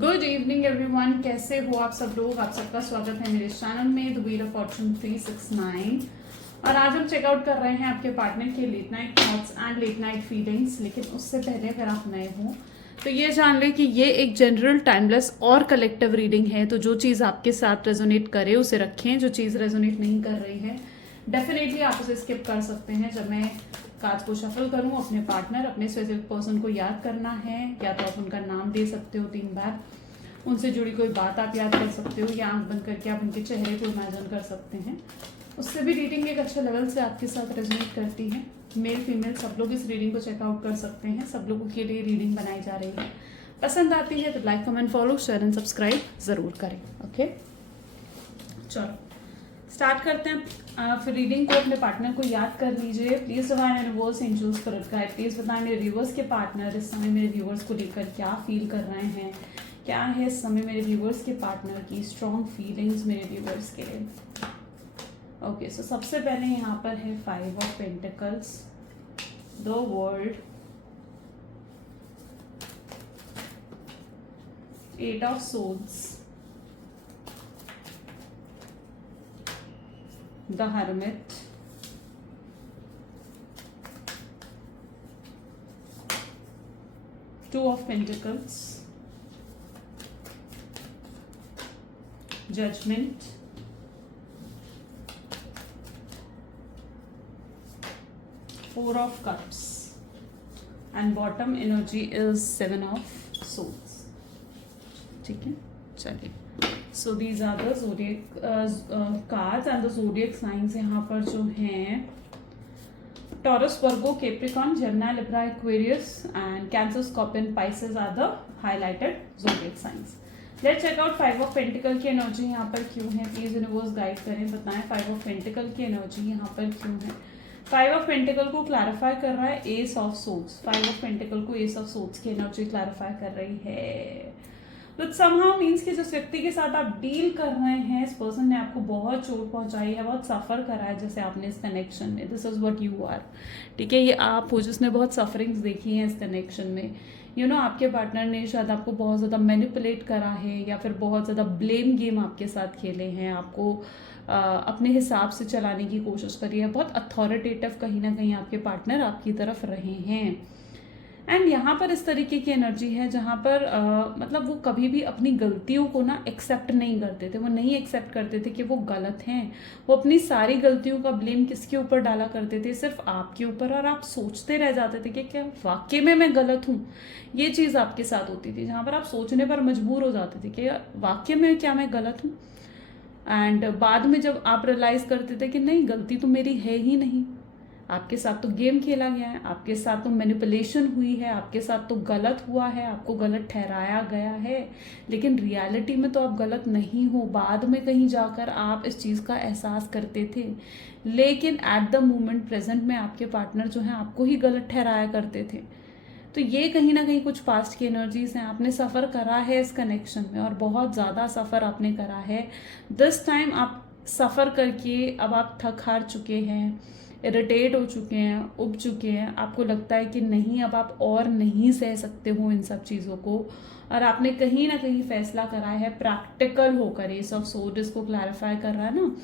Good evening everyone, कैसे हो आप सब लोग। आप सबका स्वागत है मेरे चैनल में द व्हील ऑफ फॉर्चून 369। और आज हम चेकआउट कर रहे हैं आपके पार्टनर के late night thoughts and late night feelings. लेकिन उससे पहले अगर आप नए हो तो ये जान लें कि ये एक जनरल, टाइमलेस और कलेक्टिव रीडिंग है। तो जो चीज़ आपके साथ रेजोनेट करे उसे रखें, जो चीज़ रेजोनेट नहीं कर रही है डेफिनेटली आप उसे स्किप कर सकते हैं। जब मैं कार्ड्स को शफल करूं, अपने पार्टनर, अपने स्पेसिफिक पर्सन को याद करना है, या तो आप उनका नाम दे सकते हो 3 बार, उनसे जुड़ी कोई बात आप याद कर सकते हो, या आंख बंद करके आप उनके चेहरे को इमेजिन कर सकते हैं। उससे भी रीडिंग एक अच्छे लेवल से आपके साथ रेजोनेट करती है। मेल फीमेल सब लोग इस रीडिंग को चेकआउट कर सकते हैं। सब लोगों के लिए रीडिंग बनाई जा रही है। पसंद आती है तो like, comment, follow, share and subscribe जरूर करें। ओके, चलो स्टार्ट करते हैं। फिर रीडिंग को अपने पार्टनर को याद कर लीजिए। Please divine universe, angels, spirit guide, please बताएं मेरे व्यूवर्स के पार्टनर इस समय मेरे व्यूवर्स को लेकर क्या फील कर रहे हैं। क्या है इस समय मेरे व्यूवर्स के पार्टनर की स्ट्रॉन्ग फीलिंग्स मेरे व्यूवर्स के लिए। ओके, सो सबसे पहले यहाँ पर है 5 of pentacles, the world, 8 of swords, the hermit, 2 of pentacles, judgment, 4 of cups, and bottom energy is 7 of swords। ठीक है, चलिए। So these are the zodiac cards and the zodiac science यहाँ पर जो हैं Taurus, Virgo, Capricorn, Gemini, Libra, Aquarius and Cancer, Scorpion, Pisces are the highlighted zodiac science. Let's check out 5 of pentacle की energy यहाँ पर क्यों है। Please universe guide करें, बताएं 5 ऑफ पेंटिकल की एनर्जी यहाँ पर क्यों है। 5 ऑफ पेंटिकल को क्लैरिफाई कर रहा है S of swords. 5 of pentacle को एस ऑफ सोर्ड्स की एनर्जी क्लैरिफाई कर रही है। तो somehow मीन्स कि जिस व्यक्ति के साथ आप डील कर रहे हैं, इस पर्सन ने आपको बहुत चोट पहुंचाई है, बहुत सफर करा है जैसे आपने इस कनेक्शन में। This is what you are. ठीक है, ये आप हो जिसने बहुत सफरिंग्स देखी हैं इस कनेक्शन में। आपके पार्टनर ने शायद आपको बहुत ज़्यादा मैनिपुलेट करा है, या फिर बहुत ज़्यादा ब्लेम गेम आपके साथ खेले हैं, आपको अपने हिसाब से चलाने की कोशिश करी है। बहुत अथॉरिटेटिव कहीं ना कहीं आपके पार्टनर आपकी तरफ रहे हैं। एंड यहाँ पर इस तरीके की एनर्जी है जहाँ पर मतलब वो कभी भी अपनी गलतियों को ना एक्सेप्ट नहीं करते थे। वो नहीं एक्सेप्ट करते थे कि वो गलत हैं। वो अपनी सारी गलतियों का ब्लेम किसके ऊपर डाला करते थे, सिर्फ आपके ऊपर। और आप सोचते रह जाते थे कि क्या वाकई में मैं गलत हूँ। ये चीज़ आपके साथ होती थी जहाँ पर आप सोचने पर मजबूर हो जाते थे कि वाकई में क्या मैं गलत हूँ। एंड बाद में जब आप रियलाइज करते थे कि नहीं, गलती तो मेरी है ही नहीं, आपके साथ तो गेम खेला गया है, आपके साथ तो मैनिपुलेशन हुई है, आपके साथ तो गलत हुआ है, आपको गलत ठहराया गया है, लेकिन रियलिटी में तो आप गलत नहीं हो। बाद में कहीं जाकर आप इस चीज़ का एहसास करते थे, लेकिन एट द मोमेंट प्रेजेंट में आपके पार्टनर जो है आपको ही गलत ठहराया करते थे। तो ये कहीं ना कहीं कुछ पास्ट की एनर्जीज हैं। आपने सफ़र करा है इस कनेक्शन में, और बहुत ज़्यादा सफ़र आपने करा है। दिस टाइम आप सफ़र करके अब आप थक हार चुके हैं, इरिटेट हो चुके हैं, उब चुके हैं। आपको लगता है कि नहीं, अब आप और नहीं सह सकते हो इन सब चीज़ों को, और आपने कहीं ना कहीं फैसला करा है प्रैक्टिकल होकर। ये सब सोच इसको क्लैरिफाई कर रहा है ना,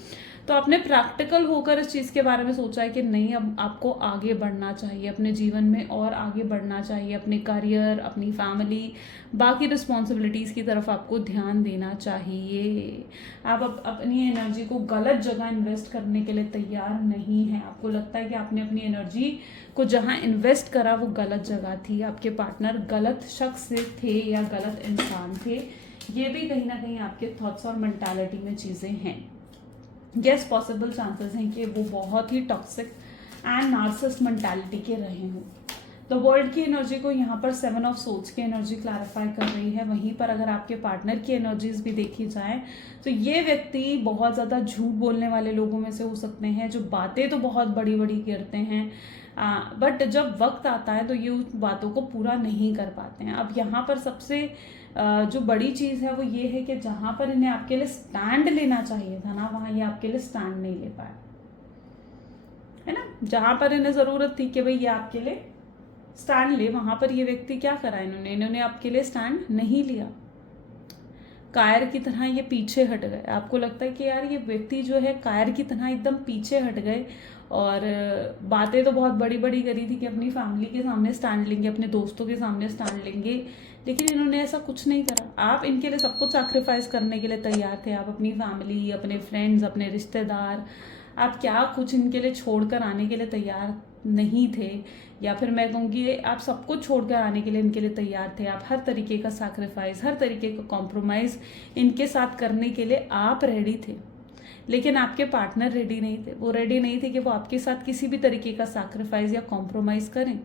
तो आपने प्रैक्टिकल होकर इस चीज़ के बारे में सोचा है कि नहीं, अब आपको आगे बढ़ना चाहिए अपने जीवन में, और आगे बढ़ना चाहिए अपने करियर, अपनी फैमिली, बाकी रिस्पॉन्सिबिलिटीज़ की तरफ आपको ध्यान देना चाहिए। आप अपनी एनर्जी को गलत जगह इन्वेस्ट करने के लिए तैयार नहीं है। आपको लगता है कि आपने अपनी एनर्जी को जहाँ इन्वेस्ट करा वो गलत जगह थी, आपके पार्टनर गलत शख्स थे या गलत इंसान थे। ये भी कहीं ना कहीं आपके थॉट्स और मेंटालिटी में चीज़ें हैं। यस, पॉसिबल चांसेस हैं कि वो बहुत ही टॉक्सिक एंड नार्सिसिस्ट मेंटालिटी के रहे हों। द वर्ल्ड की एनर्जी को यहाँ पर 7 ऑफ सोर्ड्स की एनर्जी क्लैरिफाई कर रही है। वहीं पर अगर आपके पार्टनर की एनर्जीज भी देखी जाए तो ये व्यक्ति बहुत ज़्यादा झूठ बोलने वाले लोगों में से हो सकते हैं, जो बातें तो बहुत बड़ी बड़ी करते हैं, बट जब वक्त आता है तो ये उस बातों को पूरा नहीं कर पाते हैं। अब यहाँ पर सबसे जो बड़ी चीज़ है वो ये है कि जहाँ पर इन्हें आपके लिए स्टैंड लेना चाहिए था ना, वहाँ ये आपके लिए स्टैंड नहीं ले पाए, है ना। जहाँ पर इन्हें ज़रूरत थी कि भाई ये आपके लिए स्टैंड ले, वहाँ पर ये व्यक्ति क्या करा, इन्होंने आपके लिए स्टैंड नहीं लिया। कायर की तरह ये पीछे हट गए। आपको लगता है कि यार ये व्यक्ति जो है कायर की तरह एकदम पीछे हट गए, और बातें तो बहुत बड़ी बड़ी करी थी कि अपनी फैमिली के सामने स्टैंड लेंगे, अपने दोस्तों के सामने स्टैंड लेंगे, लेकिन इन्होंने ऐसा कुछ नहीं करा। आप इनके लिए सब कुछ सैक्रिफाइस करने के लिए तैयार थे। आप अपनी फैमिली, अपने फ्रेंड्स, अपने रिश्तेदार, आप क्या कुछ इनके लिए छोड़कर आने के लिए तैयार नहीं थे, या फिर मैं कहूँगी आप सब कुछ छोड़कर आने के लिए इनके लिए तैयार थे। आप हर तरीके का सैक्रिफाइस, हर तरीके का कॉम्प्रोमाइज़ इनके साथ करने के लिए आप रेडी थे, लेकिन आपके पार्टनर रेडी नहीं थे। वो रेडी नहीं थे कि वो आपके साथ किसी भी तरीके का सैक्रिफाइस या कॉम्प्रोमाइज़ करें।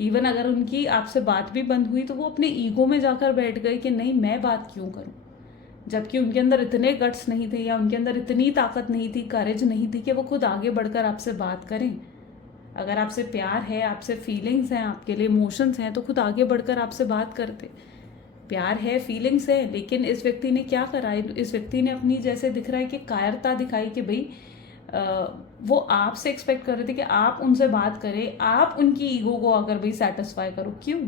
इवन अगर उनकी आपसे बात भी बंद हुई तो वो अपने ईगो में जाकर बैठ गए कि नहीं, मैं बात क्यों करूं, जबकि उनके अंदर इतने गट्स नहीं थे, या उनके अंदर इतनी ताकत नहीं थी, करेज नहीं थी कि वो खुद आगे बढ़कर आपसे बात करें। अगर आपसे प्यार है, आपसे फीलिंग्स हैं, आपके लिए इमोशंस हैं, तो खुद आगे बढ़कर आपसे बात करते। प्यार है, फीलिंग्स है, लेकिन इस व्यक्ति ने क्या करा, इस व्यक्ति ने अपनी, जैसे दिख रहा है कि कायरता दिखाई कि भाई वो आपसे एक्सपेक्ट कर रहे थे कि आप उनसे बात करें, आप उनकी ईगो को अगर भाई सेटिस्फाई करो। क्यों?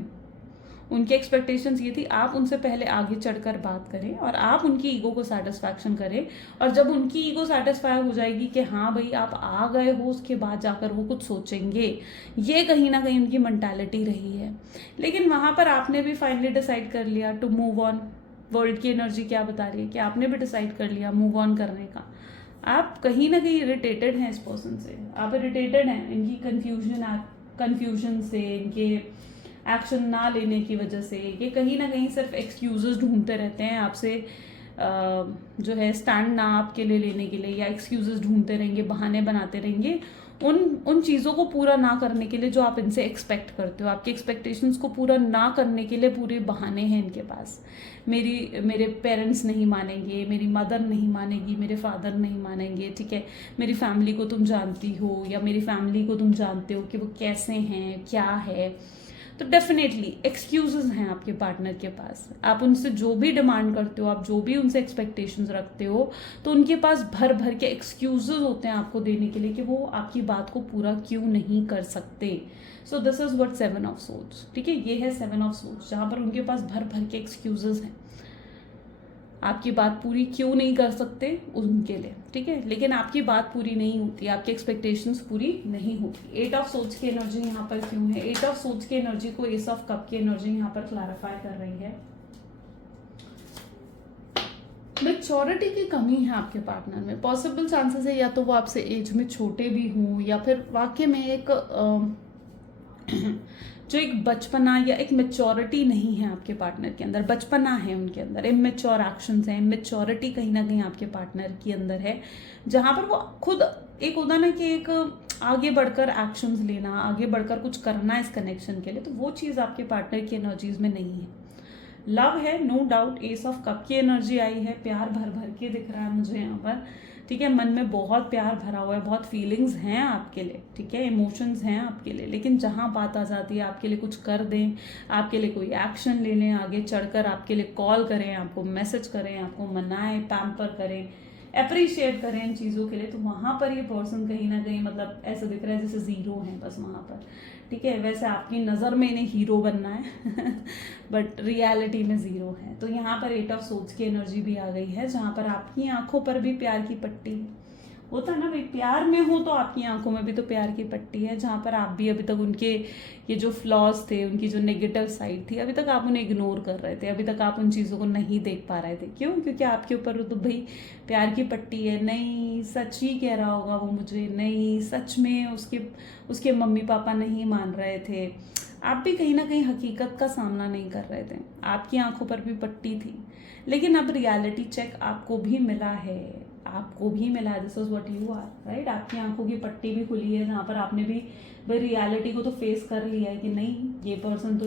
उनकी एक्सपेक्टेशंस ये थी आप उनसे पहले आगे चढ़कर बात करें और आप उनकी ईगो को सेटिस्फैक्शन करें, और जब उनकी ईगो सेटिस्फाई हो जाएगी कि हाँ भाई आप आ गए हो, उसके बाद जाकर वो कुछ सोचेंगे। ये कहीं ना कहीं उनकी मेंटालिटी रही है। लेकिन वहाँ पर आपने भी फाइनली डिसाइड कर लिया टू मूव ऑन। वर्ल्ड की एनर्जी क्या बता रही है कि आपने भी डिसाइड कर लिया मूव ऑन करने का। आप कहीं ना कहीं इरिटेटेड हैं इस पर्सन से, आप इरिटेटेड हैं इनकी कन्फ्यूजन से, इनके एक्शन ना लेने की वजह से। ये कहीं ना कहीं सिर्फ एक्सक्यूजेस ढूंढते रहते हैं आपसे, जो है स्टैंड ना आपके लिए लेने के लिए, या एक्सक्यूजेस ढूंढते रहेंगे, बहाने बनाते रहेंगे उन चीज़ों को पूरा ना करने के लिए जो आप इनसे एक्सपेक्ट करते हो। आपकी एक्सपेक्टेशंस को पूरा ना करने के लिए पूरे बहाने हैं इनके पास। मेरे पेरेंट्स नहीं मानेंगे, मेरी मदर नहीं मानेगी, मेरे फादर नहीं मानेंगे, ठीक है, मेरी फैमिली को तुम जानती हो, या मेरी फैमिली को तुम जानते हो कि वो कैसे हैं, क्या है। तो डेफिनेटली एक्सक्यूजेस हैं आपके पार्टनर के पास। आप उनसे जो भी डिमांड करते हो, आप जो भी उनसे एक्सपेक्टेशंस रखते हो, तो उनके पास भर भर के एक्सक्यूजेस होते हैं आपको देने के लिए कि वो आपकी बात को पूरा क्यों नहीं कर सकते। So this is what 7 of swords, ठीक है, ये है 7 ऑफ सोर्ड्स, जहाँ पर उनके पास भर भर के एक्सक्यूजेस हैं आपकी बात पूरी क्यों नहीं कर सकते उनके लिए, ठीक है। लेकिन आपकी बात पूरी नहीं होती, आपकी एक्सपेक्टेशंस पूरी नहीं होती। 8 ऑफ सोर्ड्स की एनर्जी यहाँ पर क्यों है? 8 ऑफ सोर्ड्स की एनर्जी को एस ऑफ कप की एनर्जी यहाँ पर क्लैरिफाई कर रही है। मैच्योरिटी की कमी है आपके पार्टनर में। पॉसिबल चांसेस है या तो वो आपसे एज में छोटे भी हों, या फिर वाकई में एक जो एक बचपना या एक मेच्योरिटी नहीं है आपके पार्टनर के अंदर। बचपना है उनके अंदर, इमेच्योर एक्शंस हैं, मेच्योरिटी कहीं ना कहीं आपके पार्टनर के अंदर है, जहाँ पर वो खुद एक होता ना कि एक आगे बढ़कर एक्शंस लेना, आगे बढ़कर कुछ करना इस कनेक्शन के लिए, तो वो चीज़ आपके पार्टनर की एनर्जीज में नहीं है। लव है, no doubt, ace of cup की एनर्जी आई है, प्यार भर भर के दिख रहा है मुझे यहाँ पर, ठीक है। मन में बहुत प्यार भरा हुआ है, बहुत फीलिंग्स हैं आपके लिए, ठीक है, इमोशंस हैं आपके लिए। लेकिन जहाँ बात आ जाती है आपके लिए कुछ कर दें, आपके लिए कोई एक्शन ले लें, आगे चढ़कर आपके लिए कॉल करें, आपको मैसेज करें, आपको मनाएं, पैम्पर करें, अप्रिशिएट करें इन चीज़ों के लिए, तो वहाँ पर ये पर्सन कहीं ना कहीं मतलब ऐसा दिख रहा है जैसे ज़ीरो है बस वहाँ पर, ठीक है। वैसे आपकी नज़र में इन्हें हीरो बनना है बट रियलिटी में ज़ीरो है। तो यहाँ पर 8 ऑफ सोर्ड्स की एनर्जी भी आ गई है, जहाँ पर आपकी आंखों पर भी प्यार की पट्टी होता है ना भाई, प्यार में हो तो आपकी आंखों में भी तो प्यार की पट्टी है, जहाँ पर आप भी अभी तक उनके ये जो फ्लॉज थे, उनकी जो नेगेटिव साइड थी, अभी तक आप उन्हें इग्नोर कर रहे थे, अभी तक आप उन चीज़ों को नहीं देख पा रहे थे। क्यों? क्योंकि आपके ऊपर तो भाई प्यार की पट्टी है। नहीं, सच ही कह रहा होगा वो मुझे, नहीं सच में उसके मम्मी पापा नहीं मान रहे थे। आप भी कहीं ना कहीं हकीकत का सामना नहीं कर रहे थे, आपकी आंखों पर भी पट्टी थी। लेकिन अब रियलिटी चेक आपको भी मिला है, आपको भी मिला है, this is what you are, right. आपकी आंखों की पट्टी भी खुली है, जहाँ पर आपने भी भाई रियलिटी को तो फेस कर लिया है कि नहीं, ये पर्सन तो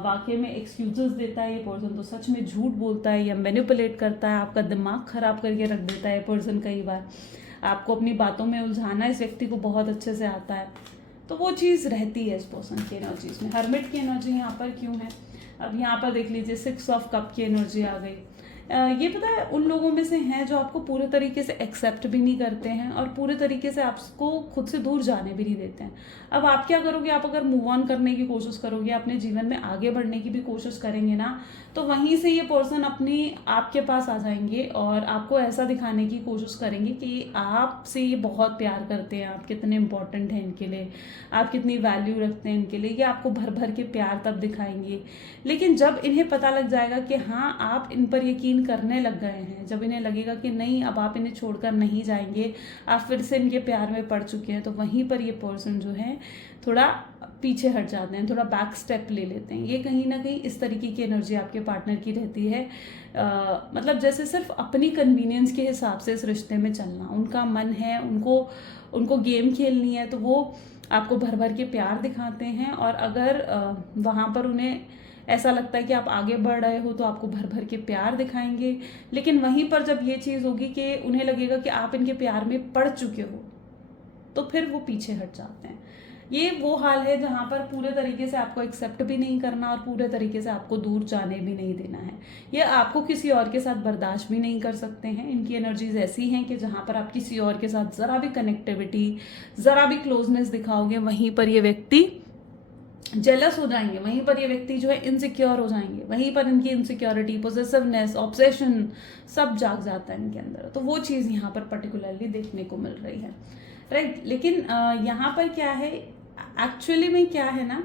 वाकई में एक्सक्यूजेस देता है, ये पर्सन तो सच में झूठ बोलता है या मैनिपुलेट करता है, आपका दिमाग खराब करके रख देता है पर्सन। कई बार आपको अपनी बातों में उलझाना इस व्यक्ति को बहुत अच्छे से आता है। तो वो चीज़ रहती है इस पर्सन की एनर्जीज में। हर्मिट की एनर्जी यहाँ पर क्यों है? अब यहाँ पर देख लीजिए 6 ऑफ कप की एनर्जी आ गई। ये पता है उन लोगों में से हैं जो आपको पूरे तरीके से एक्सेप्ट भी नहीं करते हैं और पूरे तरीके से आपको खुद से दूर जाने भी नहीं देते हैं। अब आप क्या करोगे, आप अगर मूव ऑन करने की कोशिश करोगे, अपने जीवन में आगे बढ़ने की भी कोशिश करेंगे ना, तो वहीं से ये पर्सन अपनी आपके पास आ जाएंगे और आपको ऐसा दिखाने की कोशिश करेंगे कि आपसे ये बहुत प्यार करते हैं, आप कितने इंपॉर्टेंट हैं इनके लिए, आप कितनी वैल्यू रखते हैं इनके लिए। ये आपको भर भर के प्यार तब दिखाएंगे। लेकिन जब इन्हें पता लग जाएगा कि हाँ आप इन पर यकीन करने लग गए हैं, जब इन्हें लगेगा कि नहीं अब आप इन्हें छोड़कर नहीं जाएंगे, आप फिर से इनके प्यार में पड़ चुके हैं, तो वहीं पर ये पर्सन जो है थोड़ा पीछे हट जाते हैं, थोड़ा बैक स्टेप ले लेते हैं। ये कहीं ना कहीं इस तरीके की एनर्जी आपके पार्टनर की रहती है। मतलब जैसे सिर्फ अपनी कन्वीनियंस के हिसाब से इस रिश्ते में चलना, उनका मन है, उनको गेम खेलनी है, तो वो आपको भर भर के प्यार दिखाते हैं। और अगर वहाँ पर उन्हें ऐसा लगता है कि आप आगे बढ़ रहे हो तो आपको भर भर के प्यार दिखाएंगे। लेकिन वहीं पर जब ये चीज़ होगी कि उन्हें लगेगा कि आप इनके प्यार में पड़ चुके हो, तो फिर वो पीछे हट जाते हैं। ये वो हाल है जहाँ पर पूरे तरीके से आपको एक्सेप्ट भी नहीं करना और पूरे तरीके से आपको दूर जाने भी नहीं देना है। ये आपको किसी और के साथ बर्दाश्त भी नहीं कर सकते हैं। इनकी एनर्जीज ऐसी हैं कि जहाँ पर आप किसी और के साथ ज़रा भी कनेक्टिविटी, ज़रा भी क्लोजनेस दिखाओगे, वहीं पर ये व्यक्ति जेलस हो जाएंगे, वहीं पर ये व्यक्ति जो है इनसिक्योर हो जाएंगे, वहीं पर इनकी इनसिक्योरिटी, पोजेसिवनेस, ऑब्सेशन सब जाग जाता है इनके अंदर। तो वो चीज़ यहाँ पर पर्टिकुलरली देखने को मिल रही है, राइट। लेकिन यहाँ पर क्या है, एक्चुअली में क्या है ना,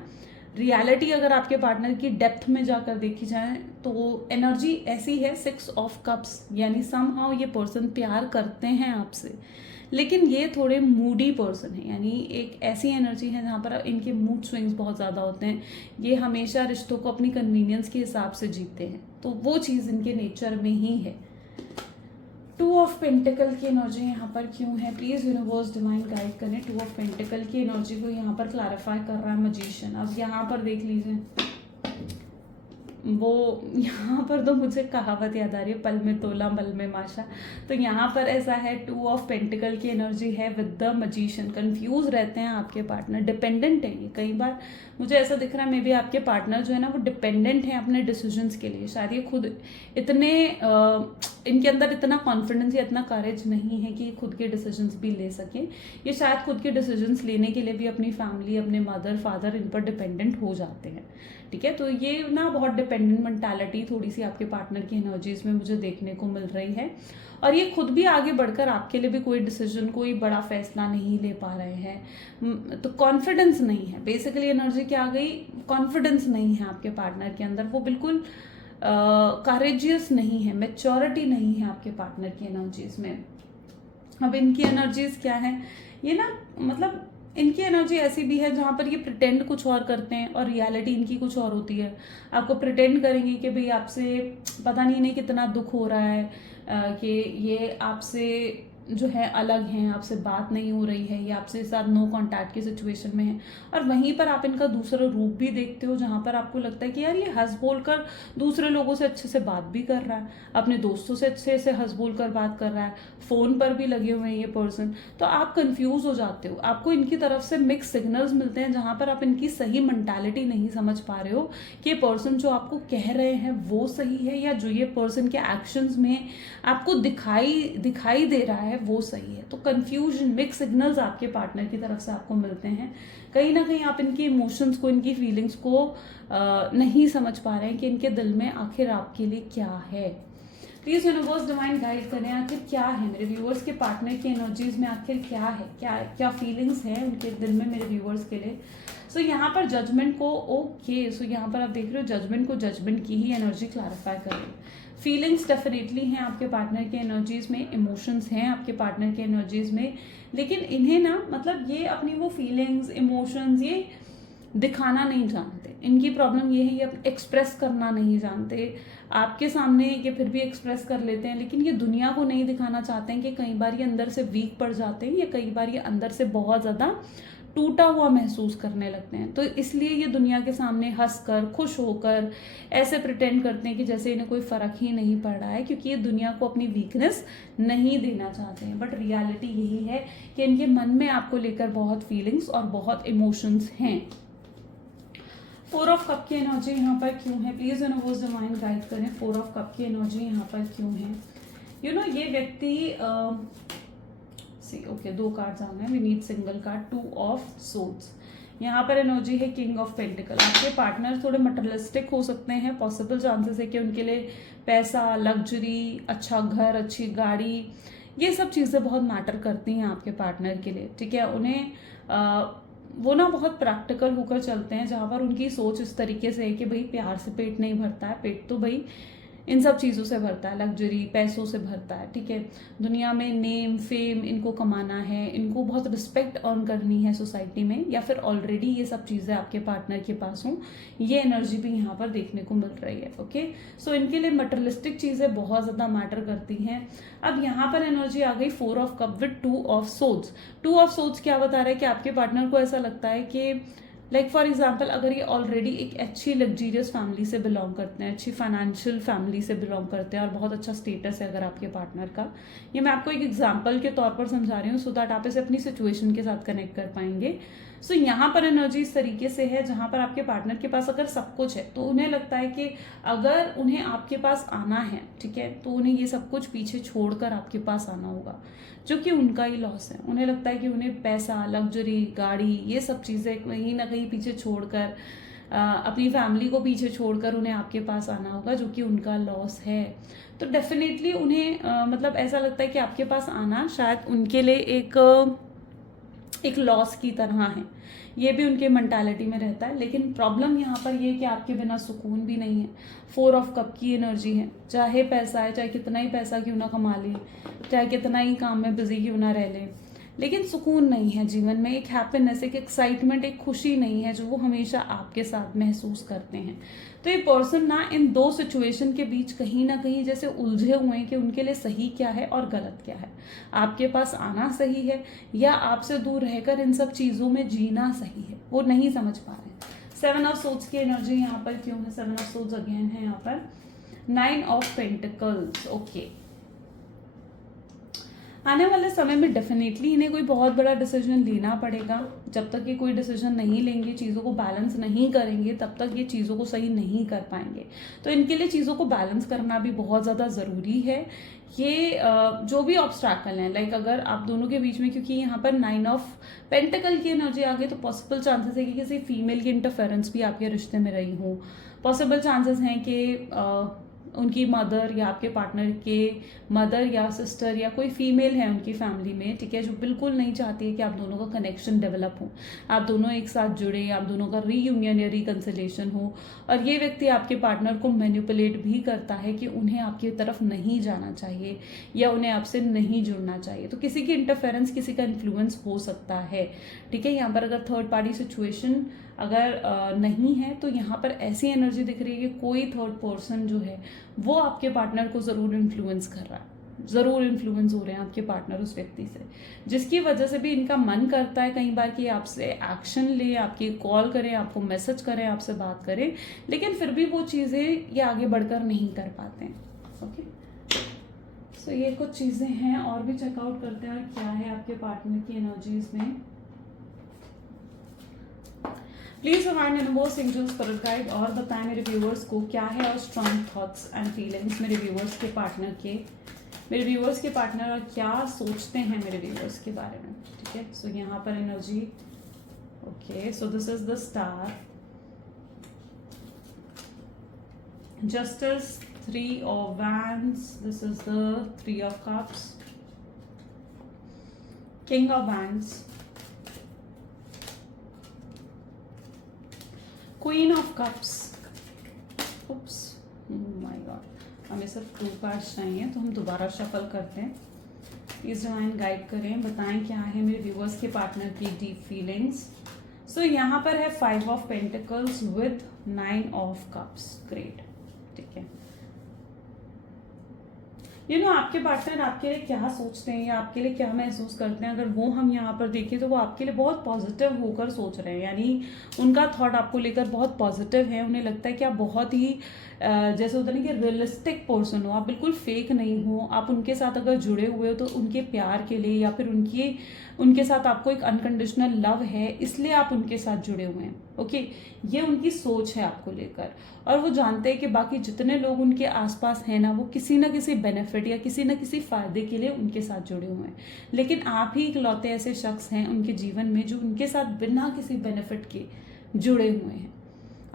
रियलिटी अगर आपके पार्टनर की डेप्थ में जाकर देखी जाए तो एनर्जी ऐसी है 6 ऑफ कप्स, यानी समहाउ ये पर्सन प्यार करते हैं आपसे, लेकिन ये थोड़े मूडी पर्सन है। यानी एक ऐसी एनर्जी है जहाँ पर इनके मूड स्विंग्स बहुत ज़्यादा होते हैं। ये हमेशा रिश्तों को अपनी कन्वीनियंस के हिसाब से जीते हैं, तो वो चीज़ इनके नेचर में ही है। 2 ऑफ पेंटिकल की एनर्जी यहाँ पर क्यों है, प्लीज यूनिवर्स डिवाइन गाइड करें। 2 ऑफ पेंटिकल की एनर्जी को यहाँ पर क्लैरिफाई कर रहा है मैजिशियन। अब यहाँ पर देख लीजिए, वो यहाँ पर तो मुझे कहावत याद आ रही है, पल में तोला बल में माशा। तो यहाँ पर ऐसा है, 2 ऑफ पेंटिकल की एनर्जी है विद द मैजिशियन। कंफ्यूज रहते हैं आपके पार्टनर, डिपेंडेंट है ये। कई बार मुझे ऐसा दिख रहा है मे बी आपके पार्टनर जो है ना वो डिपेंडेंट है अपने डिसीजंस के लिए। शायद ये खुद इतने इनके अंदर इतना कॉन्फिडेंस या इतना करेज नहीं है कि खुद के डिसीजंस भी ले सकें। ये शायद खुद के डिसीजंस लेने के लिए भी अपनी फैमिली, अपने मदर फादर इन पर डिपेंडेंट हो जाते हैं, ठीक है। तो ये ना बहुत डिपेंडेंट मेंटालिटी थोड़ी सी आपके पार्टनर की एनर्जीज में मुझे देखने को मिल रही है। और ये खुद भी आगे बढ़कर आपके लिए भी कोई डिसीजन, कोई बड़ा फैसला नहीं ले पा रहे हैं। तो कॉन्फिडेंस नहीं है, बेसिकली एनर्जी क्या आ गई, कॉन्फिडेंस नहीं है आपके पार्टनर के अंदर। वो बिल्कुल करेजियस नहीं है, मैच्योरिटी नहीं है आपके पार्टनर की एनर्जीज में। अब इनकी एनर्जीज क्या है, ये ना मतलब इनकी एनर्जी ऐसी भी है जहाँ पर ये प्रिटेंड कुछ और करते हैं और रियलिटी इनकी कुछ और होती है। आपको प्रिटेंड करेंगे कि भाई आपसे पता नहीं इन्हें कितना दुख हो रहा है कि ये आपसे जो है अलग हैं, आपसे बात नहीं हो रही है, या आपसे साथ नो कांटेक्ट की सिचुएशन में है। और वहीं पर आप इनका दूसरा रूप भी देखते हो जहाँ पर आपको लगता है कि यार ये हंस बोल कर दूसरे लोगों से अच्छे से बात भी कर रहा है, अपने दोस्तों से अच्छे से हंस बोल कर बात कर रहा है, फ़ोन पर भी लगे हुए हैं ये पर्सन। तो आप कंफ्यूज हो जाते हो, आपको इनकी तरफ से मिक्स सिग्नल्स मिलते हैं जहाँ पर आप इनकी सही मेंटालिटी नहीं समझ पा रहे हो कि ये पर्सन जो आपको कह रहे हैं वो सही है, या जो ये पर्सन के एक्शंस में आपको दिखाई दे रहा है वो सही है। तो कंफ्यूजन, मिक्स सिग्नल्स आपके पार्टनर की तरफ से आपको मिलते हैं। कहीं ना कहीं आप इनकी इमोशंस को, इनकी फीलिंग्स को नहीं समझ पा रहे हैं कि इनके दिल में आखिर आपके लिए क्या है। प्लीज यूनिवर्स डिवाइन गाइड करें, आखिर क्या है मेरे व्यूअर्स के पार्टनर की एनर्जीज में, आखिर क्या है, क्या फीलिंग्स हैं उनके दिल में मेरे व्यूअर्स के लिए। सो यहाँ पर जजमेंट को ओके, सो यहाँ पर आप देख रहे हो जजमेंट को, जजमेंट की ही एनर्जी क्लैरिफाई कर रही है। फीलिंग्स डेफिनेटली हैं आपके पार्टनर के एनर्जीज में, इमोशंस हैं आपके पार्टनर के एनर्जीज में, लेकिन इन्हें ना मतलब ये अपनी वो फीलिंग्स, इमोशंस ये दिखाना नहीं जानते। इनकी प्रॉब्लम ये है ये एक्सप्रेस करना नहीं जानते। आपके सामने ये फिर भी एक्सप्रेस कर लेते हैं, लेकिन ये दुनिया को नहीं दिखाना चाहते हैं कि कई बार ये अंदर से वीक पड़ जाते हैं, या कई बार ये अंदर से बहुत ज़्यादा टूटा हुआ महसूस करने लगते हैं। तो इसलिए ये दुनिया के सामने हंसकर, खुश होकर ऐसे प्रिटेंड करते हैं कि जैसे इन्हें कोई फ़र्क ही नहीं पड़ रहा है, क्योंकि ये दुनिया को अपनी वीकनेस नहीं देना चाहते हैं। बट रियलिटी यही है कि इनके मन में आपको लेकर बहुत फीलिंग्स और बहुत इमोशंस हैं। 4 ऑफ कप की एनर्जी यहाँ पर क्यों है? प्लीज यूनिवर्स डिवाइन गाइड करें, 4 ऑफ कप की एनर्जी यहाँ पर क्यों है? ये व्यक्ति ओके 2 कार्ड्स आ गए, we need single card, 2 of swords. यहाँ पर एनर्जी है किंग ऑफ पेंटिकल। आपके पार्टनर थोड़े मटेरियलिस्टिक हो सकते हैं, पॉसिबल चांसेस है कि उनके लिए पैसा, लग्जरी, अच्छा घर, अच्छी गाड़ी, ये सब चीज़ें बहुत मैटर करती हैं आपके पार्टनर के लिए, ठीक है। उन्हें वो ना बहुत प्रैक्टिकल होकर चलते हैं, जहाँ पर उनकी सोच इस तरीके से है कि भाई प्यार से पेट नहीं भरता है, पेट तो भाई इन सब चीज़ों से भरता है, लग्जरी, पैसों से भरता है, ठीक है। दुनिया में नेम, फेम इनको कमाना है, इनको बहुत रिस्पेक्ट अर्न करनी है सोसाइटी में, या फिर ऑलरेडी ये सब चीज़ें आपके पार्टनर के पास हों, ये एनर्जी भी यहाँ पर देखने को मिल रही है। ओके, सो इनके लिए मटेरियलिस्टिक चीज़ें बहुत ज़्यादा मैटर करती हैं। अब यहाँ पर एनर्जी आ गई 4 of cup with 2 of swords. 2 of swords क्या बता रहा है कि आपके पार्टनर को ऐसा लगता है कि लाइक फॉर एग्जाम्पल, अगर ये ऑलरेडी एक अच्छी लग्जीरियस फैमिली से बिलोंग करते हैं, अच्छी फाइनेंशियल फैमिली से बिलोंग करते हैं और बहुत अच्छा स्टेटस है अगर आपके पार्टनर का, ये मैं आपको एक एग्जाम्पल के तौर पर समझा रही हूँ सो दैट आप इसे अपनी सिचुएशन के साथ कनेक्ट कर पाएंगे। सो यहाँ पर एनर्जी इस तरीके से है जहाँ पर आपके पार्टनर के पास अगर सब कुछ है तो उन्हें लगता है कि अगर उन्हें आपके पास आना है, ठीक है, तो उन्हें ये सब कुछ पीछे छोड़कर आपके पास आना होगा, जो कि उनका ही लॉस है। उन्हें लगता है कि उन्हें पैसा, लग्जरी, गाड़ी, ये सब चीज़ें कहीं ना कहीं पीछे छोड़कर, अपनी फैमिली को पीछे छोड़कर उन्हें आपके पास आना होगा, जो कि उनका लॉस है। तो डेफिनेटली उन्हें मतलब ऐसा लगता है कि आपके पास आना शायद उनके लिए एक लॉस की तरह है, ये भी उनके मेंटालिटी में रहता है। लेकिन प्रॉब्लम यहाँ पर ये कि आपके बिना सुकून भी नहीं है। 4 ऑफ कप की एनर्जी है, चाहे पैसा है, चाहे कितना ही पैसा क्यों ना कमा ले, चाहे कितना ही काम में बिजी क्यों ना रह ले, लेकिन सुकून नहीं है जीवन में, एक हैप्पीनेस, एक एक्साइटमेंट, एक खुशी नहीं है जो वो हमेशा आपके साथ महसूस करते हैं। तो ये पर्सन ना इन 2 सिचुएशन के बीच कहीं ना कहीं जैसे उलझे हुए हैं कि उनके लिए सही क्या है और गलत क्या है। आपके पास आना सही है या आपसे दूर रहकर इन सब चीज़ों में जीना सही है, वो नहीं समझ पा रहे। 7 ऑफ सोर्ड्स की एनर्जी यहाँ पर क्यों है? 7 ऑफ सोर्ड्स अगेन है यहाँ पर। 9 ऑफ पेंटिकल्स। ओके, आने वाले समय में डेफिनेटली इन्हें कोई बहुत बड़ा डिसीजन लेना पड़ेगा। जब तक ये कोई डिसीजन नहीं लेंगे, चीज़ों को बैलेंस नहीं करेंगे, तब तक ये चीज़ों को सही नहीं कर पाएंगे। तो इनके लिए चीज़ों को बैलेंस करना भी बहुत ज़्यादा ज़रूरी है। ये जो भी ऑब्स्ट्रैकल हैं, लाइक अगर आप दोनों के बीच में, क्योंकि यहाँ पर 9 ऑफ पेंटिकल की एनर्जी आ गई, तो पॉसिबल चांसेस है कि किसी फीमेल की इंटरफेरेंस भी आपके रिश्ते में रही हो। पॉसिबल चांसेस हैं कि उनकी मदर या आपके पार्टनर के मदर या सिस्टर या कोई फीमेल है उनकी फैमिली में, ठीक है, जो बिल्कुल नहीं चाहती है कि आप दोनों का कनेक्शन डेवलप हो, आप दोनों एक साथ जुड़े, आप दोनों का रीयूनियन या रिकंसिलेशन हो। और ये व्यक्ति आपके पार्टनर को मैनिपुलेट भी करता है कि उन्हें आपकी तरफ नहीं जाना चाहिए या उन्हें आपसे नहीं जुड़ना चाहिए। तो किसी की इंटरफेरेंस, किसी का इन्फ्लुएंस हो सकता है, ठीक है। यहाँ पर अगर थर्ड पार्टी सिचुएशन अगर नहीं है तो यहाँ पर ऐसी एनर्जी दिख रही है कि कोई थर्ड पर्सन जो है वो आपके पार्टनर को ज़रूर इन्फ्लुएंस कर रहा है, ज़रूर इन्फ्लुएंस हो रहे हैं आपके पार्टनर उस व्यक्ति से, जिसकी वजह से भी इनका मन करता है कई बार कि आपसे एक्शन ले, आपकी कॉल करें, आपको मैसेज करें, आपसे बात करें, लेकिन फिर भी वो चीज़ें ये आगे बढ़कर नहीं कर पाते हैं। ओके, सो ये कुछ चीज़ें हैं, और भी चेकआउट करते हैं क्या है आपके पार्टनर की एनर्जीज में। Please divine universe, angels, spirit guide, और बताएं मेरे व्यूअर्स को क्या है और स्ट्रॉन्ग थॉट्स एंड फीलिंग्स मेरे व्यूअर्स के पार्टनर के, मेरे व्यूअर्स के पार्टनर और क्या सोचते हैं मेरे व्यूअर्स के बारे में, ठीक है। सो यहाँ पर energy, okay, so this is the star, justice, 3 of wands, this is the 3 of cups, king of wands, queen of cups. Oops, my God, हमें सिर्फ 2 कार्ड्स चाहिए तो हम दोबारा शफल करते हैं। प्लीज डिवाइन गाइड करें, बताएं क्या है मेरे व्यूअर्स के पार्टनर की डीप फीलिंग्स। सो यहाँ पर है 5 of pentacles with 9 of cups. Great, ठीक है। आपके पार्टनर आपके लिए क्या सोचते हैं या आपके लिए क्या महसूस करते हैं, अगर वो हम यहाँ पर देखें तो वो आपके लिए बहुत पॉजिटिव होकर सोच रहे हैं, यानी उनका थॉट आपको लेकर बहुत पॉजिटिव है। उन्हें लगता है कि आप बहुत ही जैसे होता है ना कि रियलिस्टिक पर्सन हो, आप बिल्कुल फेक नहीं हो। आप उनके साथ अगर जुड़े हुए हो तो उनके प्यार के लिए या फिर उनके साथ आपको एक अनकंडीशनल लव है, इसलिए आप उनके साथ जुड़े हुए हैं। ओके, ये उनकी सोच है आपको लेकर। और वो जानते हैं कि बाकी जितने लोग उनके आसपास हैं ना, वो किसी ना किसी बेनिफिट या किसी ना किसी फायदे के लिए उनके साथ जुड़े हुए हैं। लेकिन आप ही इकलौते ऐसे शख्स हैं उनके जीवन में जो उनके साथ बिना किसी बेनिफिट के जुड़े हुए हैं।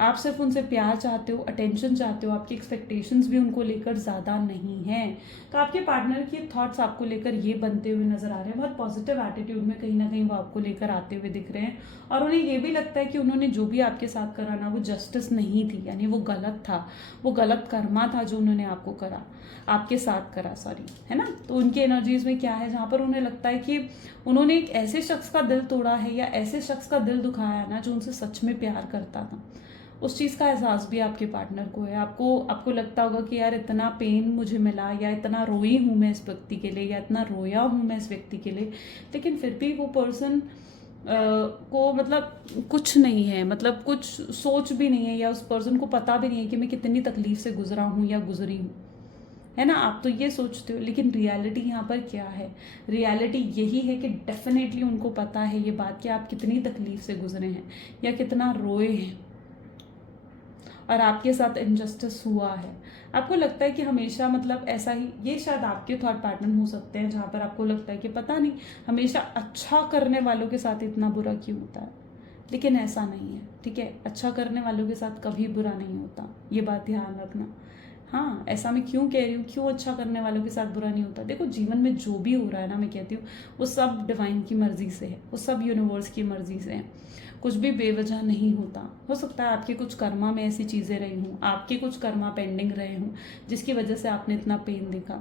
आप सिर्फ उनसे प्यार चाहते हो, अटेंशन चाहते हो, आपकी एक्सपेक्टेशंस भी उनको लेकर ज़्यादा नहीं हैं। तो आपके पार्टनर के थॉट्स आपको लेकर ये बनते हुए नजर आ रहे हैं, बहुत पॉजिटिव एटीट्यूड में कहीं ना कहीं वो आपको लेकर आते हुए दिख रहे हैं। और उन्हें ये भी लगता है कि उन्होंने जो भी आपके साथ करा ना, वो जस्टिस नहीं थी, यानी वो गलत था, वो गलत कर्मा था जो उन्होंने आपको करा, आपके साथ करा, सॉरी, है ना। तो उनकी एनर्जीज में क्या है, जहाँ पर उन्हें लगता है कि उन्होंने एक ऐसे शख्स का दिल तोड़ा है या ऐसे शख्स का दिल दुखाया है ना जो उनसे सच में प्यार करता था। उस चीज़ का एहसास भी आपके पार्टनर को है। आपको लगता होगा कि यार इतना पेन मुझे मिला, या इतना रोई हूँ मैं इस व्यक्ति के लिए, या इतना रोया हूँ मैं इस व्यक्ति के लिए, लेकिन फिर भी वो पर्सन को मतलब कुछ नहीं है, मतलब कुछ सोच भी नहीं है, या उस पर्सन को पता भी नहीं है कि मैं कितनी तकलीफ से गुजरा हूँ या गुजरी हूँ, है ना। आप तो ये सोचते हो, लेकिन रियलिटी यहाँ पर क्या है? रियलिटी यही है कि डेफिनेटली उनको पता है ये बात कि आप कितनी तकलीफ से गुजरे हैं या कितना रोए हैं और आपके साथ इनजस्टिस हुआ है। आपको लगता है कि हमेशा मतलब ऐसा ही, ये शायद आपके थॉट पैटर्न हो सकते हैं जहाँ पर आपको लगता है कि पता नहीं हमेशा अच्छा करने वालों के साथ इतना बुरा क्यों होता है, लेकिन ऐसा नहीं है, ठीक है। अच्छा करने वालों के साथ कभी बुरा नहीं होता, ये बात ध्यान रखना। हाँ, ऐसा मैं क्यों कह रही हूँ, क्यों अच्छा करने वालों के साथ बुरा नहीं होता? देखो, जीवन में जो भी हो रहा है ना, मैं कहती हूँ वो सब डिवाइन की मर्जी से है, वो सब यूनिवर्स की मर्जी से है। कुछ भी बेवजह नहीं होता। हो सकता है आपके कुछ कर्मा में ऐसी चीज़ें रही हूँ, आपके कुछ कर्मा पेंडिंग रहे हूँ, जिसकी वजह से आपने इतना पेन देखा।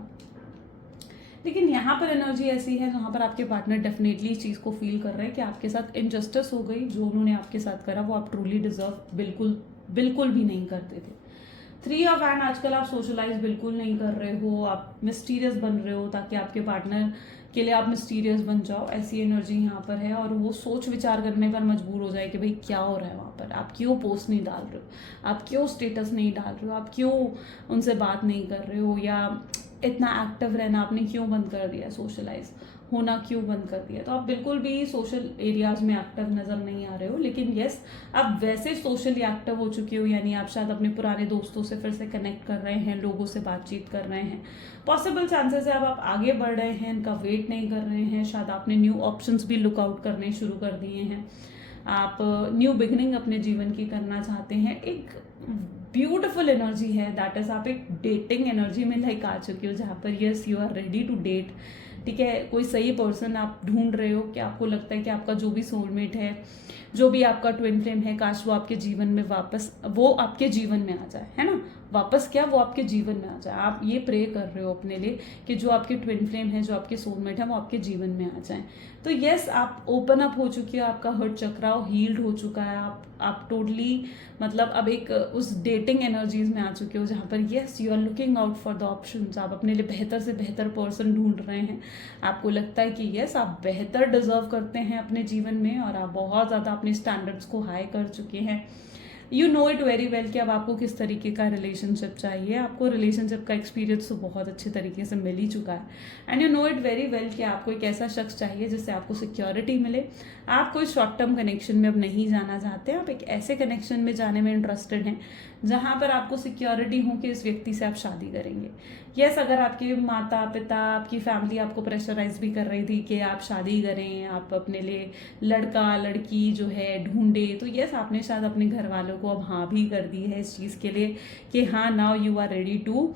लेकिन यहाँ पर एनर्जी ऐसी है जहाँ पर आपके पार्टनर डेफिनेटली इस चीज़ को फील कर रहे हैं कि आपके साथ इनजस्टिस हो गई, जो उन्होंने आपके साथ करा वो आप ट्रूली डिजर्व बिल्कुल भी नहीं करते थे। 3 ऑफ हैंड, आजकल आप सोशलाइज बिल्कुल नहीं कर रहे हो, आप मिस्टीरियस बन रहे हो ताकि आपके पार्टनर के लिए आप मिस्टीरियस बन जाओ, ऐसी एनर्जी यहाँ पर है। और वो सोच विचार करने पर मजबूर हो जाए कि भाई क्या हो रहा है वहाँ पर, आप क्यों पोस्ट नहीं डाल रहे हो, आप क्यों स्टेटस नहीं डाल रहे हो, आप क्यों उनसे बात नहीं कर रहे हो, या इतना एक्टिव रहना आपने क्यों बंद कर दिया, सोशलाइज होना क्यों बंद कर दिया। तो आप बिल्कुल भी सोशल एरियाज में एक्टिव नजर नहीं आ रहे हो, लेकिन यस, आप वैसे सोशली एक्टिव हो चुके हो, यानी आप शायद अपने पुराने दोस्तों से फिर से कनेक्ट कर रहे हैं, लोगों से बातचीत कर रहे हैं। पॉसिबल चांसेस है अब आप आगे बढ़ रहे हैं, इनका वेट नहीं कर रहे हैं, शायद आपने न्यू ऑप्शंस भी लुक आउट करने शुरू कर दिए हैं, आप न्यू बिगनिंग अपने जीवन की करना चाहते हैं। एक ब्यूटिफुल एनर्जी है, दैट इज आप एक डेटिंग एनर्जी में लाइक आ चुके हो, जहाँ पर yes you are ready to date, ठीक है। कोई सही पर्सन आप ढूंढ रहे हो कि आपको लगता है कि आपका जो भी सोलमेट है, जो भी आपका ट्विन फ्लेम है, काश वो आपके जीवन में वापस वो आपके जीवन में आ जाए, है ना। वापस क्या, वो आपके जीवन में आ जाए। आप ये प्रे कर रहे हो अपने लिए कि जो आपके ट्विन फ्लेम है, जो आपके सोलमेट है, वो आपके जीवन में आ जाए। तो यस, आप ओपन अप हो चुकी हो, आपका हर्ट चक्राव हील्ड हो चुका है, आप टोटली मतलब अब एक उस डेटिंग एनर्जीज में आ चुके हो जहाँ पर yes you are looking out for the options. आप अपने लिए बेहतर से बेहतर पर्सन ढूंढ रहे हैं। आपको लगता है कि यस आप बेहतर डिजर्व करते हैं अपने जीवन में, और आप बहुत ज़्यादा अपने स्टैंडर्ड्स को हाई कर चुके हैं। You know it very well कि अब आपको किस तरीके का रिलेशनशिप चाहिए। आपको रिलेशनशिप का एक्सपीरियंस तो बहुत अच्छे तरीके से मिल ही चुका है, and you know it very well कि आपको एक ऐसा शख्स चाहिए जिससे आपको सिक्योरिटी मिले। आप कोई शॉर्ट टर्म कनेक्शन में अब नहीं जाना चाहते, आप एक ऐसे कनेक्शन में जाने में इंटरेस्टेड हैं जहाँ पर आपको सिक्योरिटी हो कि इस व्यक्ति से आप शादी करेंगे। यस, अगर आपके माता पिता, आपकी फैमिली आपको प्रेशराइज भी कर रही थी कि आप शादी करें, आप अपने लिए लड़का लड़की जो है ढूंढे, तो यस आपने शायद अपने घर वालों को अब हाँ भी कर दी है इस चीज़ के लिए कि हाँ now you are ready to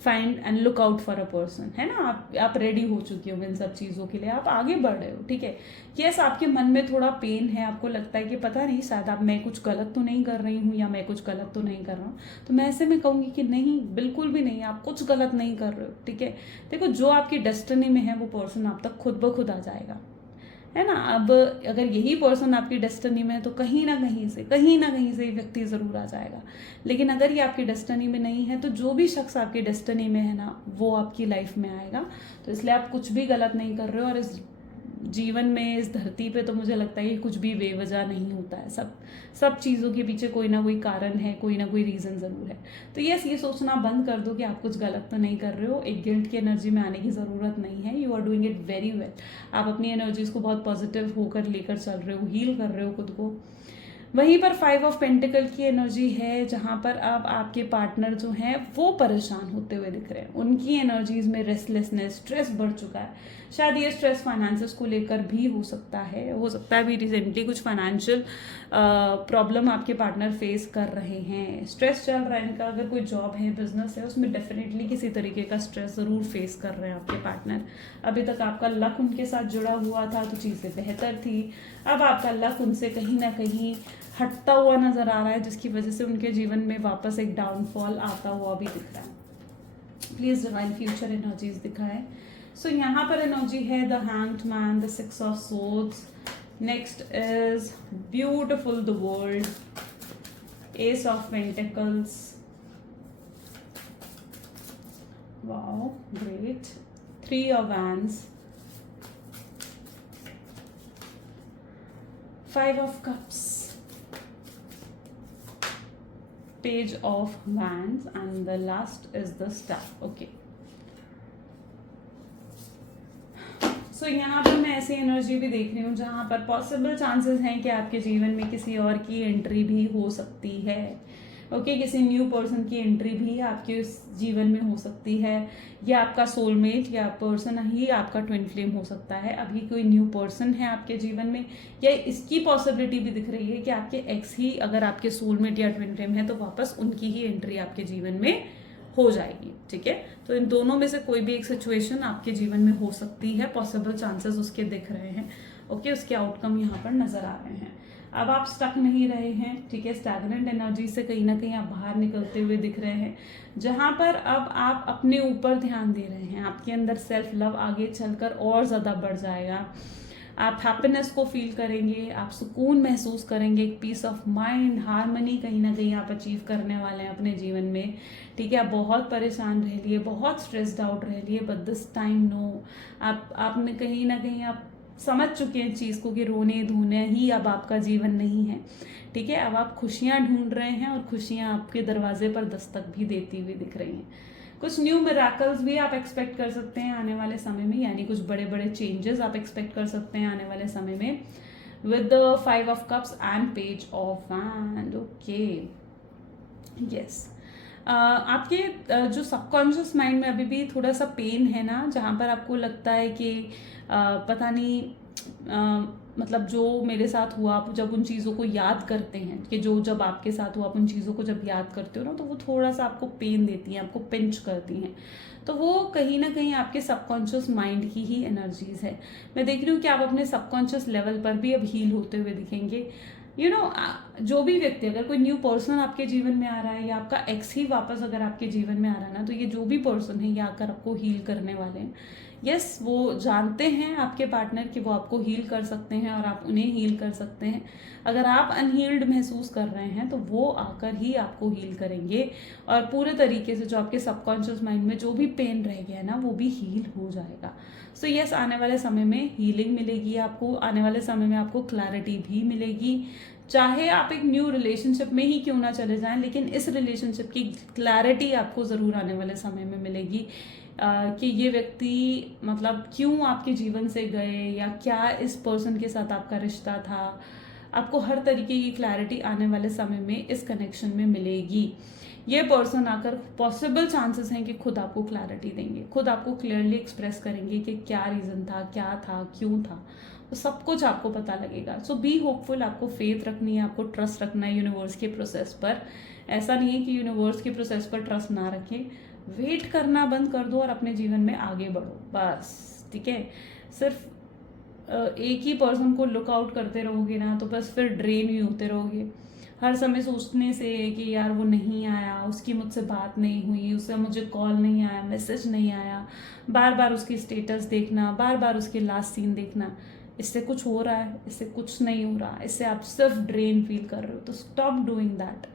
find and look out for a person, है ना। आप रेडी हो चुके हो इन सब चीज़ों के लिए, आप आगे बढ़ रहे हो, ठीक है। यस, आपके मन में थोड़ा पेन है, आपको लगता है कि पता नहीं शायद आप मैं कुछ गलत तो नहीं कर रही हूँ, या मैं कुछ गलत तो नहीं कर रहा हूँ। तो मैं ऐसे में कहूँगी कि नहीं, बिल्कुल भी नहीं, आप कुछ गलत नहीं कर रहे हो, ठीक है। देखो, जो आपकी डेस्टिनी में है वो पर्सन आप तक खुद ब खुद आ जाएगा, है ना। अब अगर यही पर्सन आपकी डेस्टिनी में है तो कहीं ना कहीं से व्यक्ति ज़रूर आ जाएगा। लेकिन अगर ये आपकी डेस्टिनी में नहीं है तो जो भी शख्स आपकी डेस्टिनी में है ना वो आपकी लाइफ में आएगा। तो इसलिए आप कुछ भी गलत नहीं कर रहे हो। और इस जीवन में, इस धरती पे तो मुझे लगता है कि कुछ भी बेवजह नहीं होता है। सब चीज़ों के पीछे कोई ना कोई कारण है, कोई ना कोई रीज़न ज़रूर है। तो ये सोचना बंद कर दो कि आप कुछ गलत तो नहीं कर रहे हो। एक गिल्ट की एनर्जी में आने की ज़रूरत नहीं है। You are doing it very well. आप अपनी एनर्जीज को बहुत पॉजिटिव होकर लेकर चल रहे हो, हील कर रहे हो खुद को। वहीं पर 5 ऑफ पेंटिकल की एनर्जी है, जहां पर अब आपके पार्टनर जो हैं वो परेशान होते हुए दिख रहे हैं। उनकी एनर्जीज में रेस्टलेसनेस, स्ट्रेस बढ़ चुका है। शायद ये स्ट्रेस फाइनेंसेस को लेकर भी हो सकता है भी रिसेंटली कुछ फाइनेंशियल प्रॉब्लम आपके पार्टनर फेस कर रहे हैं। स्ट्रेस चल रहा है इनका। अगर कोई जॉब है, बिजनेस है, उसमें डेफिनेटली किसी तरीके का स्ट्रेस ज़रूर फेस कर रहे हैं आपके पार्टनर। अभी तक आपका लक उनके साथ जुड़ा हुआ था तो चीज़ें बेहतर थी। अब आपका लक उनसे कहीं ना कहीं हटता हुआ नजर आ रहा है, जिसकी वजह से उनके जीवन में वापस एक डाउनफॉल आता हुआ भी दिख रहा है। प्लीज डिवाइन फ्यूचर एनर्जीज दिखाएं। सो यहाँ पर एनर्जी है the hanged man, the 6 of swords. Next is beautiful the world, S of pentacles, wow great, 3 of wands, 5 of cups, page of wands, and the last is the staff. Okay. So यहाँ पर मैं ऐसी energy भी देख रही हूँ जहाँ पर पॉसिबल चांसेस हैं कि आपके जीवन में किसी और की एंट्री भी हो सकती है। ओके, किसी न्यू पर्सन की एंट्री भी आपके उस जीवन में हो सकती है। या आपका सोलमेट या पर्सन ही आपका ट्विन फ्लेम हो सकता है। अभी कोई न्यू पर्सन है आपके जीवन में, या इसकी पॉसिबिलिटी भी दिख रही है कि आपके एक्स ही अगर आपके सोलमेट या ट्विन फ्लेम है तो वापस उनकी ही एंट्री आपके जीवन में हो जाएगी। ठीक है, तो इन दोनों में से कोई भी एक सिचुएशन आपके जीवन में हो सकती है। पॉसिबल चांसेस उसके दिख रहे हैं। ओके, उसके आउटकम यहाँ पर नजर आ रहे हैं। अब आप स्टक नहीं रहे हैं। ठीक है, स्टैग्नेंट एनर्जी से कहीं ना कहीं आप बाहर निकलते हुए दिख रहे हैं, जहां पर अब आप अपने ऊपर ध्यान दे रहे हैं। आपके अंदर सेल्फ लव आगे चलकर और ज़्यादा बढ़ जाएगा। आप हैप्पीनेस को फील करेंगे, आप सुकून महसूस करेंगे, एक पीस ऑफ माइंड, हार्मनी कहीं ना कहीं आप अचीव करने वाले हैं अपने जीवन में। ठीक है, आप बहुत परेशान रह लिए, बहुत स्ट्रेस्ड आउट रह लिए, बट दिस टाइम नो, आपने कहीं ना कहीं आप समझ चुके हैं चीज़ को कि रोने धोने ही अब आपका जीवन नहीं है। ठीक है, अब आप खुशियां ढूंढ रहे हैं और खुशियां आपके दरवाजे पर दस्तक भी देती हुई दिख रही हैं। कुछ न्यू मिराकल्स भी आप एक्सपेक्ट कर सकते हैं आने वाले समय में, यानी कुछ बड़े बड़े चेंजेस आप एक्सपेक्ट कर सकते हैं आने वाले समय में with the 5 of cups and page of wand. Okay, yes, आपके जो सबकॉन्शियस माइंड में अभी भी थोड़ा सा पेन है ना, जहाँ पर आपको लगता है कि पता नहीं, मतलब जो मेरे साथ हुआ, आप जब उन चीज़ों को याद करते हैं कि जो जब आपके साथ हुआ, आप उन चीज़ों को जब याद करते हो ना तो वो थोड़ा सा आपको पेन देती हैं, आपको पिंच करती हैं। तो वो कहीं ना कहीं आपके सबकॉन्शियस माइंड की ही एनर्जीज है। मैं देख रही हूँ कि आप अपने सबकॉन्शियस लेवल पर भी अब हील होते हुए दिखेंगे। यू नो, जो भी व्यक्ति, अगर कोई न्यू पर्सन आपके जीवन में आ रहा है या आपका एक्स ही वापस अगर आपके जीवन में आ रहा है ना, तो ये जो भी पर्सन है ये आकर आपको हील करने वाले हैं। यस, वो जानते हैं आपके पार्टनर कि वो आपको हील कर सकते हैं और आप उन्हें हील कर सकते हैं। अगर आप अनहील्ड महसूस कर रहे हैं तो वो आकर ही आपको हील करेंगे और पूरे तरीके से जो आपके सबकॉन्शियस माइंड में जो भी पेन रह गया है ना वो भी हील हो जाएगा। सो यस, आने वाले समय में हीलिंग मिलेगी आपको, आने वाले समय में आपको क्लैरिटी भी मिलेगी। चाहे आप एक न्यू रिलेशनशिप में ही क्यों ना चले जाएं, लेकिन इस रिलेशनशिप की क्लैरिटी आपको ज़रूर आने वाले समय में मिलेगी कि ये व्यक्ति मतलब क्यों आपके जीवन से गए या क्या इस पर्सन के साथ आपका रिश्ता था। आपको हर तरीके की क्लैरिटी आने वाले समय में इस कनेक्शन में मिलेगी। ये पर्सन आकर पॉसिबल चांसेस हैं कि खुद आपको क्लैरिटी देंगे, खुद आपको क्लियरली एक्सप्रेस करेंगे कि क्या रीज़न था, क्या था, क्यों था, तो सब कुछ आपको पता लगेगा। सो बी होपफुल, आपको फेथ रखनी है, आपको ट्रस्ट रखना है यूनिवर्स के प्रोसेस पर। ऐसा नहीं है कि यूनिवर्स के प्रोसेस पर ट्रस्ट ना रखें, वेट करना बंद कर दो और अपने जीवन में आगे बढ़ो बस। ठीक है, सिर्फ एक ही पर्सन को लुक आउट करते रहोगे ना तो बस फिर ड्रेन ही होते रहोगे। हर समय सोचने से कि यार वो नहीं आया, उसकी मुझसे बात नहीं हुई, उससे मुझे कॉल नहीं आया, मैसेज नहीं आया, बार बार उसकी स्टेटस देखना, बार बार उसके लास्ट सीन देखना, इससे कुछ हो रहा है, इससे कुछ नहीं हो रहा, इससे आप सिर्फ ड्रेन फील कर रहे हो, तो स्टॉप डूइंग दैट।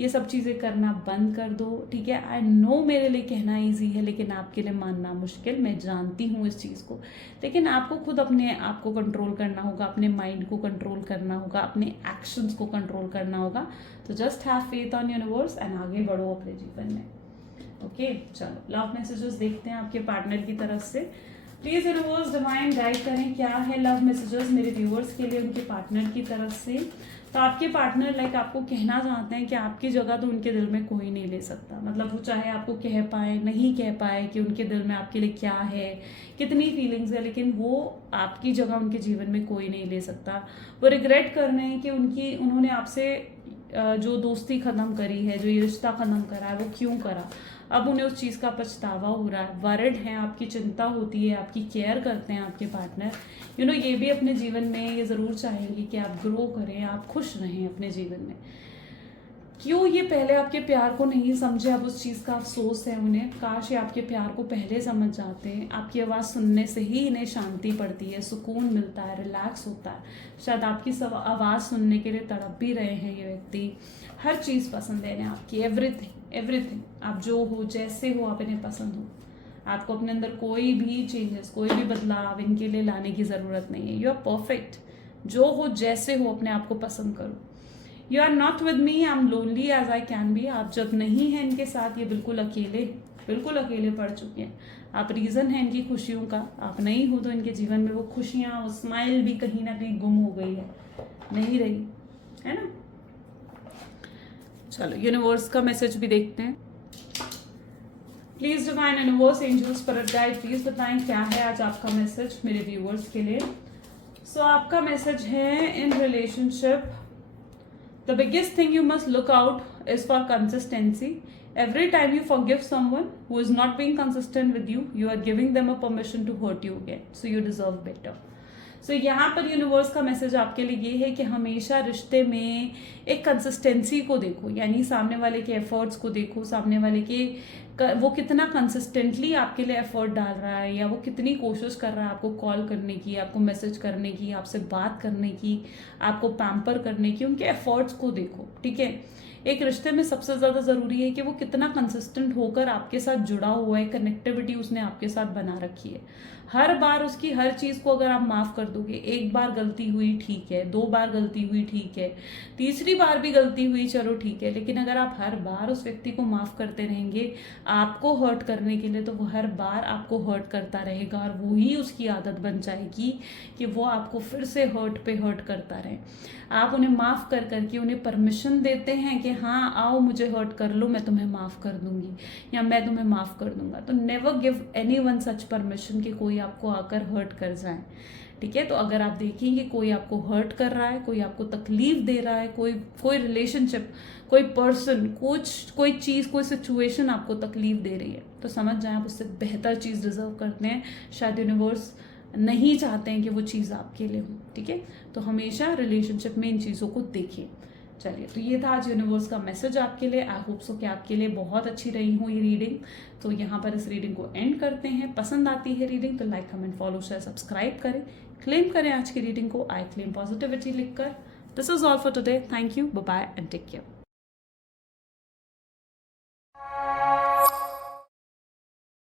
ये सब चीज़ें करना बंद कर दो, ठीक है। आई नो मेरे लिए कहना ईजी है, लेकिन आपके लिए मानना मुश्किल, मैं जानती हूँ इस चीज़ को। लेकिन आपको खुद अपने आप को कंट्रोल करना होगा, अपने माइंड को कंट्रोल करना होगा, अपने एक्शंस को कंट्रोल करना होगा। तो just have faith on universe and आगे बढ़ो अपने जीवन में। ओके, चलो लव मैसेजेस देखते हैं आपके पार्टनर की तरफ से। प्लीज यूनिवर्स डिवाइन गाइड करें, क्या है लव मैसेजेस मेरे व्यूअर्स के लिए उनके पार्टनर की तरफ से। तो आपके पार्टनर आपको कहना चाहते हैं कि आपकी जगह तो उनके दिल में कोई नहीं ले सकता। मतलब वो चाहे आपको कह पाए नहीं कह पाए कि उनके दिल में आपके लिए क्या है, कितनी फीलिंग्स है, लेकिन वो आपकी जगह उनके जीवन में कोई नहीं ले सकता। वो रिग्रेट कर रहे हैं कि उन्होंने आपसे जो दोस्ती ख़त्म करी है, जो ये रिश्ता ख़त्म करा है, वो क्यों करा। अब उन्हें उस चीज़ का पछतावा हो रहा है, वरिड हैं, आपकी चिंता होती है, आपकी केयर करते हैं आपके पार्टनर। ये भी अपने जीवन में ये ज़रूर चाहेंगे कि आप ग्रो करें, आप खुश रहें अपने जीवन में। क्यों ये पहले आपके प्यार को नहीं समझे, अब उस चीज़ का अफसोस है उन्हें। काश ये आपके प्यार को पहले समझ जाते हैं। आपकी आवाज़ सुनने से ही इन्हें शांति पड़ती है, सुकून मिलता है, रिलैक्स होता है। शायद आपकी सब आवाज़ सुनने के लिए तड़प भी रहे हैं ये व्यक्ति। हर चीज़ पसंद है इन्हें आपकी, एवरीथिंग। आप जो हो, जैसे हो, आप इन्हें पसंद हो। आपको अपने अंदर कोई भी चेंजेस, कोई भी बदलाव इनके लिए लाने की ज़रूरत नहीं है। यू आर परफेक्ट, जो हो जैसे हो, अपने आप को पसंद करो। You are not with me, I am lonely as I can be. आप जब नहीं हैं इनके साथ, ये बिल्कुल अकेले पड़ चुके हैं। आप रीज़न है इनकी खुशियों का। आप नहीं हो तो इनके जीवन में वो खुशियाँ, वो स्माइल भी कहीं ना कहीं गुम हो गई है, नहीं रही है ना। चलो यूनिवर्स का मैसेज भी देखते हैं। Please divine universe, angels, spirit guide, please बताएं क्या है आज आपका मैसेज मेरे व्यूअर्स के लिए। सो आपका मैसेज है, in relationship the biggest thing you must look out is for consistency. Every time you forgive someone who is not being consistent with you, you are giving them a permission to hurt you again. So you deserve better. So यहाँ पर universe का message आपके लिए ये है कि हमेशा रिश्ते में एक कंसिस्टेंसी को देखो, यानी सामने वाले के एफर्ट्स को देखो, सामने वाले के वो कितना कंसिस्टेंटली आपके लिए एफर्ट डाल रहा है, या वो कितनी कोशिश कर रहा है आपको कॉल करने की, आपको मैसेज करने की, आपसे बात करने की, आपको पैम्पर करने की। उनके एफर्ट्स को देखो, ठीक है। एक रिश्ते में सबसे ज़्यादा ज़रूरी है कि वो कितना कंसिस्टेंट होकर आपके साथ जुड़ा हुआ है, कनेक्टिविटी उसने आपके साथ बना रखी है। हर बार उसकी हर चीज़ को अगर आप माफ़ कर दोगे, एक बार गलती हुई ठीक है, 2 बार गलती हुई ठीक है, तीसरी बार भी गलती हुई चलो ठीक है, लेकिन अगर आप हर बार उस व्यक्ति को माफ़ करते रहेंगे आपको हर्ट करने के लिए, तो वो हर बार आपको हर्ट करता रहेगा और वो ही उसकी आदत बन जाएगी कि वो आपको फिर से हर्ट पे हर्ट करता रहे। आप उन्हें माफ़ कर करके उन्हें परमिशन देते हैं कि हाँ आओ मुझे हर्ट कर लो, मैं तुम्हें माफ़ कर दूंगी या मैं तुम्हें माफ़ कर दूंगा। तो नेवर गिव एनीवन सच परमिशन कि कोई आपको आकर हर्ट कर जाए, ठीक है। तो अगर आप देखेंगे कोई आपको हर्ट कर रहा है, कोई आपको तकलीफ दे रहा है, कोई रिलेशनशिप, कोई पर्सन, कोई चीज़, कोई सिचुएशन आपको तकलीफ दे रही है, तो समझ जाए आप उससे बेहतर चीज़ डिजर्व करते हैं। शायद यूनिवर्स नहीं चाहते हैं कि वो चीज़ आपके लिए हो, ठीक है। तो हमेशा रिलेशनशिप में इन चीज़ों को देखिए। चलिए, तो ये था आज यूनिवर्स का मैसेज आपके लिए। आई होप सो कि आपके लिए बहुत अच्छी रही हो ये रीडिंग। तो यहाँ पर इस रीडिंग को एंड करते हैं। पसंद आती है रीडिंग तो like, comment, follow, share, subscribe करें। क्लेम करें आज की रीडिंग को, आई क्लेम पॉजिटिविटी लिखकर। This is all for today. Thank you, bye bye and take care.